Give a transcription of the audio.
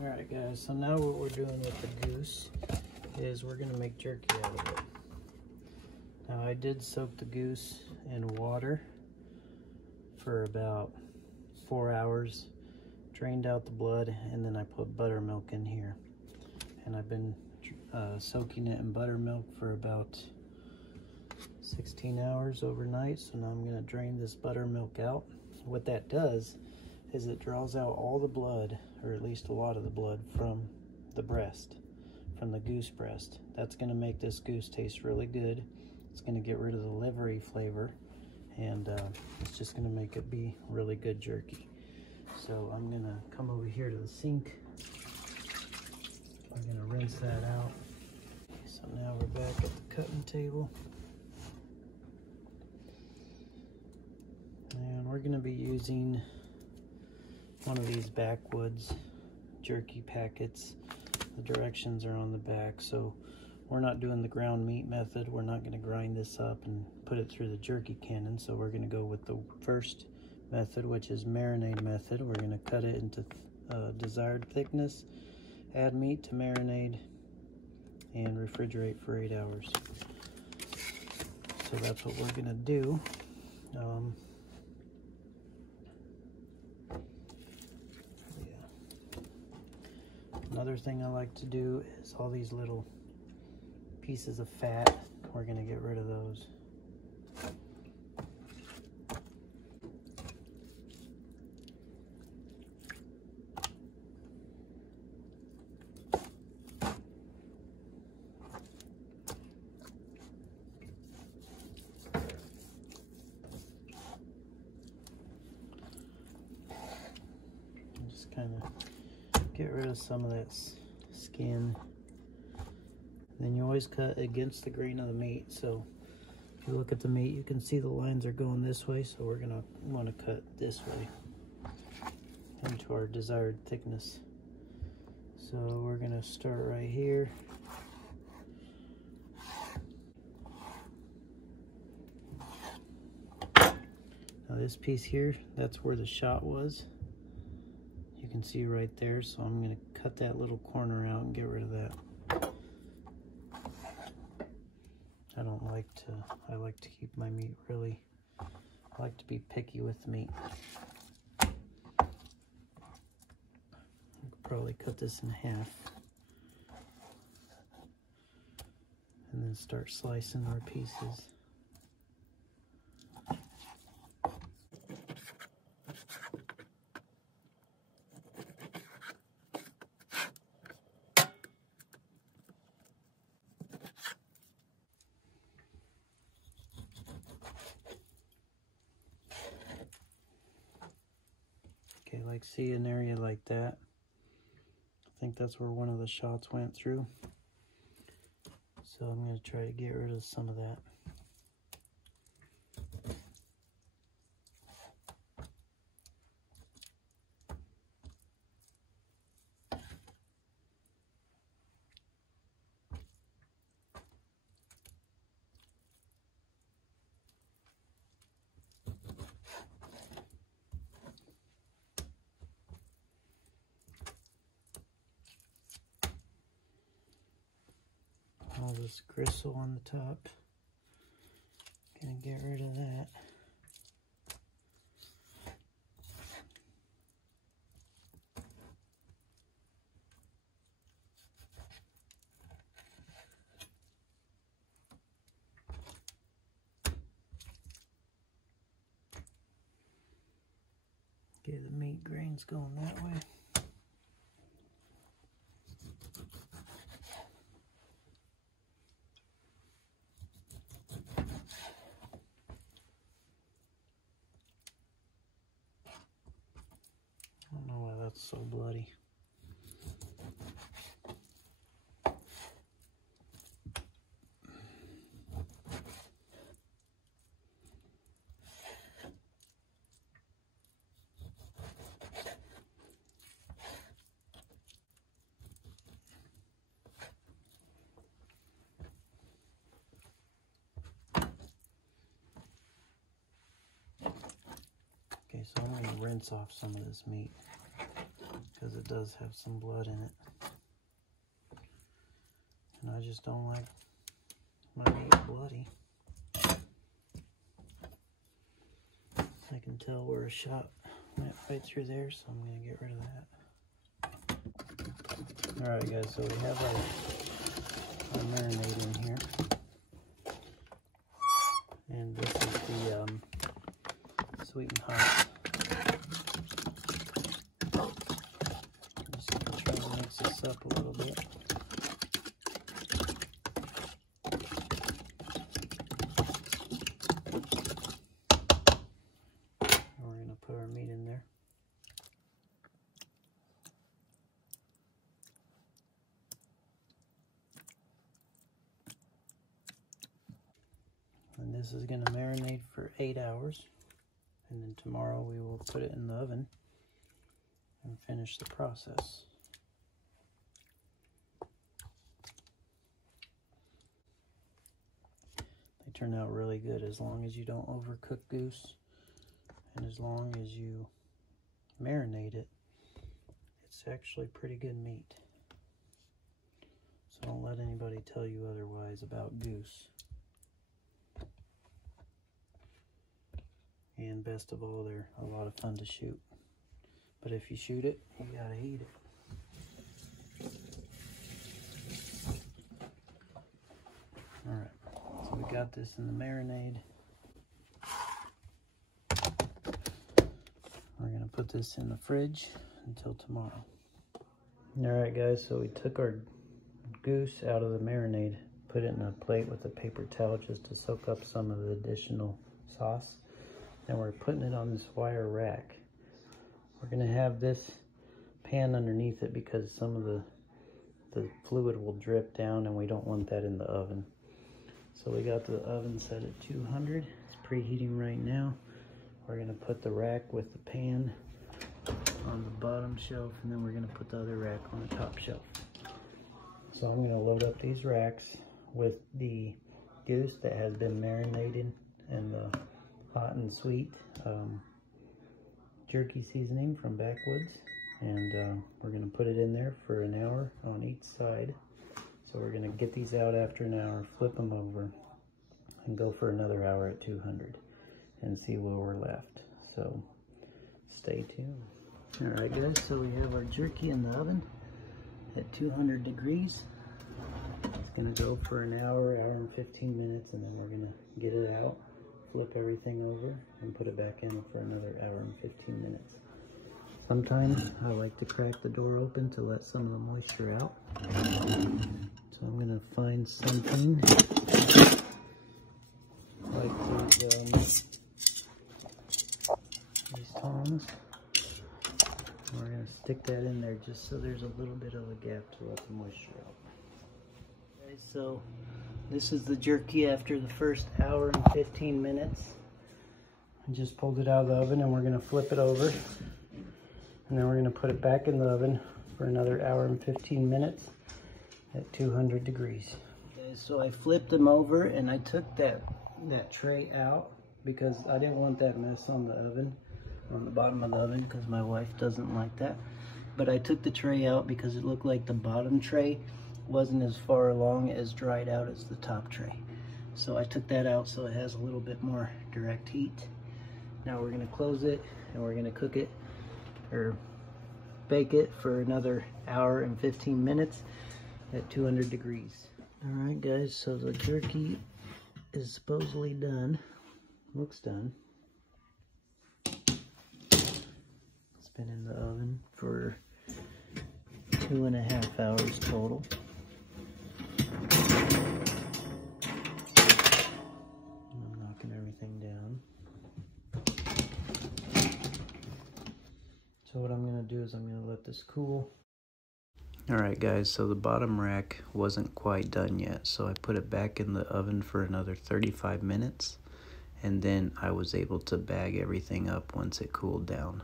Alright guys, so now what we're doing with the goose is we're going to make jerky out of it. Now I did soak the goose in water for about 4 hours, drained out the blood, and then I put buttermilk in here. And I've been soaking it in buttermilk for about 16 hours overnight, so now I'm going to drain this buttermilk out. What that does is it draws out all the blood, or at least a lot of the blood, from the breast, from the goose breast. That's going to make this goose taste really good. It's going to get rid of the livery flavor, and it's just going to make it be really good jerky. So I'm going to come over here to the sink. I'm going to rinse that out. So now we're back at the cutting table. And we're going to be using one of these backwoods jerky packets. The directions are on the back, so we're not doing the ground meat method. We're not going to grind this up and put it through the jerky cannon, so we're going to go with the first method, which is marinade method. We're going to cut it into desired thickness, add meat to marinade, and refrigerate for 8 hours. So that's what we're going to do. Another thing I like to do is all these little pieces of fat. We're going to get rid of those. And just kind of get rid of some of that skin. Then you always cut against the grain of the meat. So if you look at the meat, you can see the lines are going this way. So we're gonna want to cut this way into our desired thickness. So we're gonna start right here. Now this piece here, that's where the shot was. You can see right there, so I'm going to cut that little corner out and get rid of that. I like to keep my meat really, I like to be picky with the meat. I could probably cut this in half and then start slicing our pieces. Okay, like see an area like that. I think that's where one of the shots went through. So I'm going to try to get rid of some of that. All this gristle on the top. Gonna get rid of that. Okay, the meat grain's going that way. I don't know why that's so bloody. Okay, so I'm going to rinse off some of this meat. because it does have some blood in it. And I just don't like my meat bloody. I can tell where a shot went right through there, so I'm going to get rid of that. Alright guys, so we have our marinade in here. And this is the sweet and hot. Just try to mix this up a little bit. We're going to put our meat in there. And this is going to marinate for 8 hours. And then tomorrow we will put it in the oven and finish the process. They turn out really good as long as you don't overcook goose, and as long as you marinate it. It's actually pretty good meat. So don't let anybody tell you otherwise about goose. And best of all, they're a lot of fun to shoot. But if you shoot it, you gotta eat it. Alright, so we got this in the marinade. We're gonna put this in the fridge until tomorrow. Alright guys, so we took our goose out of the marinade, put it in a plate with a paper towel just to soak up some of the additional sauce. And we're putting it on this wire rack. We're gonna have this pan underneath it because some of the fluid will drip down, and we don't want that in the oven. So we got the oven set at 200. It's preheating right now. We're gonna put the rack with the pan on the bottom shelf, and then we're gonna put the other rack on the top shelf. So I'm gonna load up these racks with the goose that has been marinated and the hot and sweet jerky seasoning from Backwoods, and we're going to put it in there for an hour on each side. So we're going to get these out after an hour, flip them over, and go for another hour at 200 and see where we're left. So stay tuned. Alright guys, so we have our jerky in the oven at 200 degrees. It's going to go for an hour, hour and 15 minutes, and then we're going to get it out, flip everything over, and put it back in for another hour and 15 minutes. Sometimes I like to crack the door open to let some of the moisture out. So I'm going to find something like these tongs. And we're going to stick that in there just so there's a little bit of a gap to let the moisture out. Okay, so this is the jerky after the first hour and 15 minutes. I just pulled it out of the oven, and we're going to flip it over. And then we're going to put it back in the oven for another hour and 15 minutes at 200 degrees. Okay, so I flipped them over, and I took that tray out because I didn't want that mess on the oven, on the bottom of the oven, because my wife doesn't like that. But I took the tray out because it looked like the bottom tray wasn't as far along as dried out as the top tray. So I took that out so it has a little bit more direct heat. Now we're going to close it, and we're going to cook it or bake it for another hour and 15 minutes at 200 degrees. Alright guys, so the jerky is supposedly done. Looks done. It's been in the oven for 2.5 hours total. I'm knocking everything down. So what I'm going to do is I'm going to let this cool. Alright guys, so the bottom rack wasn't quite done yet, so I put it back in the oven for another 35 minutes, and then I was able to bag everything up once it cooled down.